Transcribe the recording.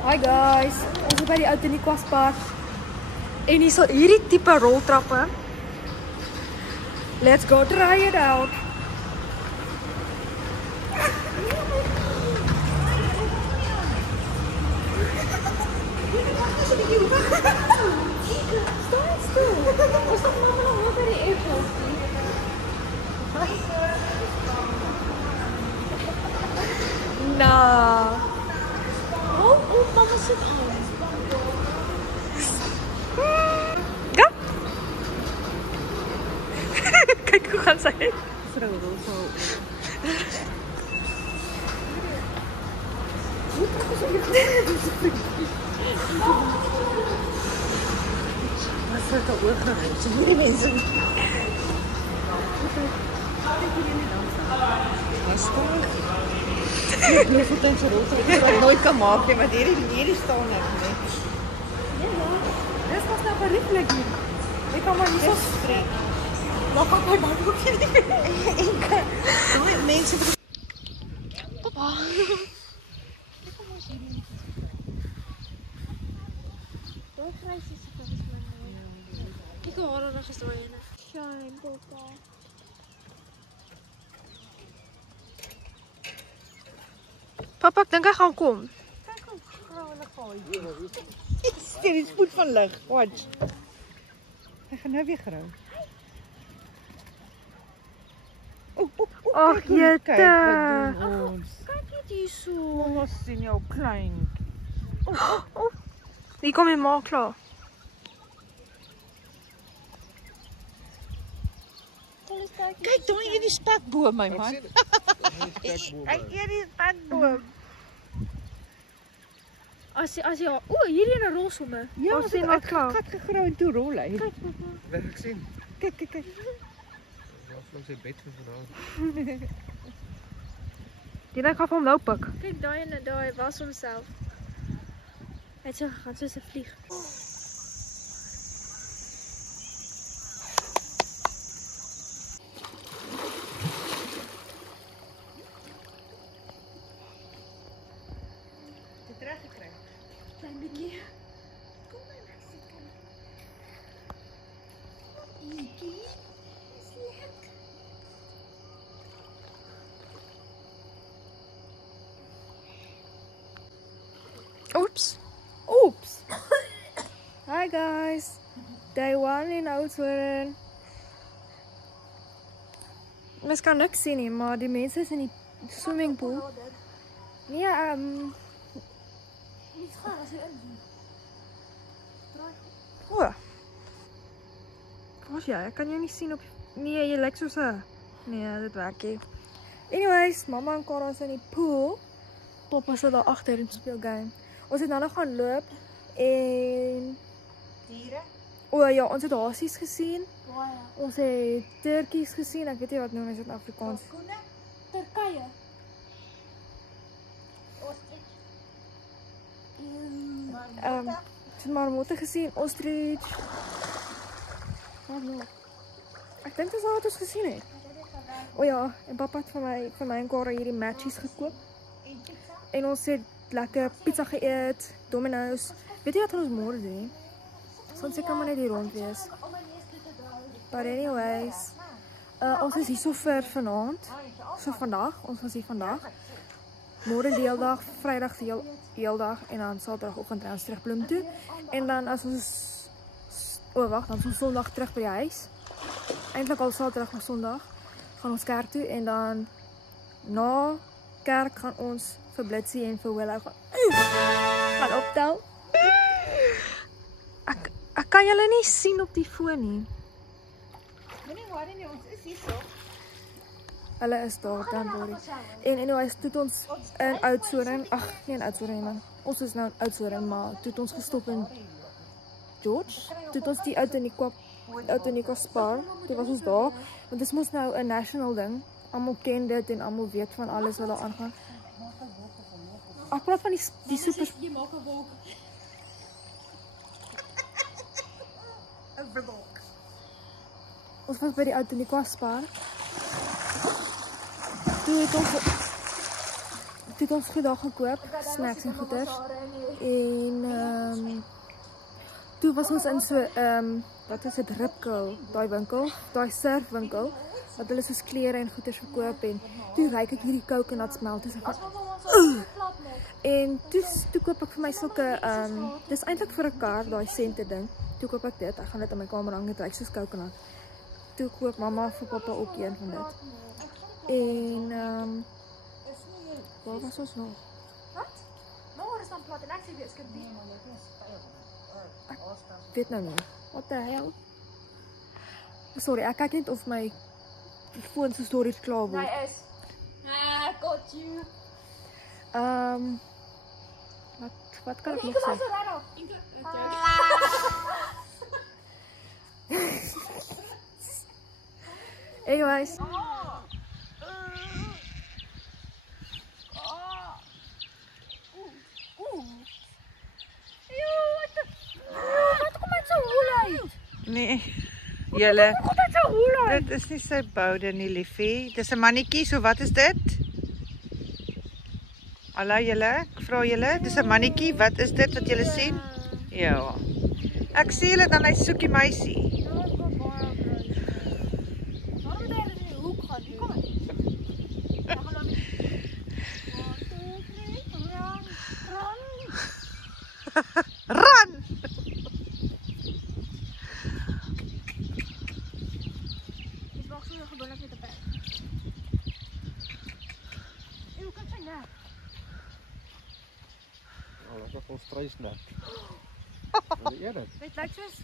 Hi guys, ons is by die Oud Nikwas Park. En hier sal hierdie tipe roltrappe. Let's go try it out. Staan stil. Ons het mama nog by die airport. Nah. Oh, mama sit aan. Ja? Kijk hoe gaan sy. Vrou wil val. Wat is dat oorgereis? Hierdie mense. Ik blijf het in zijn rol. Ik het nooit kan maken, maar hier staan net. Ja, dit was nou verrichtelijk hier. Ik kan maar niet zo streng. Dan gaat mijn bakboekje niet meer. Mensen. Papa. Ik kom maar zien. Door grijs is het volgens mij. Kijk hoe hard er nog is doorheen. Shine, papa. Papa, ek dink hy gaan kom. Kyk hoe grauwelig gaai. Dit is spoed van lig. Watch. Hy gaan nou weer grauw. Ag, jette. Kyk net hierso. Mama sien jou klein. Hier kom jy maar klaar. Kyk, daar hier die spekboom, my man. Kyk hier die spekboom. As jy, hierdie in 'n rol somme. Ja, ons sien wat klaar. Gat gegrou en toe rol hy. Kyk, papa. Wat ek sien. Kyk. Waar vloog sy bed vir vandag? Die ding gaan vir hom nou pik. Kyk, daai was homself. Hy het so gegaan soos 'n vlieg. Klein bietjie. Kom maar, Mexican. Iggy, is lekker. Oeps. Hi guys. Day 1 in Oudtshoorn. Mens kan niks sien nie, maar die mense is in die swimmingpool. Nee, niet gaan als je in. O. Waar is jy? Ek kan jou nie sien op. Nee, jy lyk soos 'n. Nee, dit werk nie. Anyways, mamma en Cara is in die pool. Papa sit daar agter en speel game. Ons het nou nog gaan loop en diere. O ja, ons het hasies gesien. Baie. Ons het turkies gesien. Ek weet nie wat noem is dit in Afrikaans. Kalkoene. Turkye. Ek het marmotte gesien, ostrich. Wat nog? Ek dink dis al wat ons gesien het. O ja, en papa het vir my en Cara hierdie matchies gekoop. En ons het lekker pizza geëet, Domino's. Weet jy wat ons môre doen? Ons seker maar net hier rond wees. But anyways, ons is hier so vir vanaand. So vandag, ons was hier vandag. Môre deeldag, Vrydag deeldag en dan Saterdagoggend ons terug Bloem toe. En dan as ons wag, dan ons Sondag terug by die huis. Eintlik al Saterdag of Sondag gaan ons kerk toe en dan na kerk gaan ons vir Blitsie en vir Willow gaan optel. Ek kan julle nie sien op die foon nie. Moenie worry nie, ons is hierso. Hulle is daar dan hoor. En anyways, toe ons in Oudtshoorn, nie in Oudtshoorn man. Ons is nou in Oudtshoorn, maar toe ons gestop in George, toe ons die Oud Nikwas Park, toe was ons daar, want dit is mos nou 'n national ding. Almal ken dit en almal weet van alles wat daar aangaan. Ek praat van die super. Jy maak 'n wolk. 'n wolk. Ons was by die Oud Nikwas Park. Toe Toe het ons goed daar gekoop, snacks en goeders. En toe was ons in so wat is dit, Ripco, daai winkel, daai surfwinkel, wat hulle soos klere en goeders verkoop en toe ruik ek hierdie coconut smell, toe sê ek van en toe koop ek vir my sulke dis eintlik vir 'n kar, daai sente ding. Toe koop ek dit, ek gaan dit in my kamer hang, dit ruik soos coconut. Toe koop mamma vir pappa ook een van dit. En waar was ons nog? Wat? Maar is dan plat en ek sê dit skip nie. Ek weet nou nie. What the hell? Sorry, ek kyk net of my foon se storage klaar word. Nee, is. Got you. Wat kan ek nog Ek was sê? so reg. Anyways, Nee, julle, dit is nie sy boude nie, liefie. Dis 'n mannetjie, so wat is dit? Hallo julle, ek vra julle, dis 'n mannetjie, wat is dit wat julle sien? Ja. Ek sien julle dan hy soek die meisie. Waarom moet hy in die hoek gaan? Kom aan. Dan gaan ons. 1, 2, 3, run. Run! Dit maak so gewoonlik met 'n perd. Hoe kan sy nou? Oh, lekker vol struisnek. Wil jy eet dit? Dit lyk soos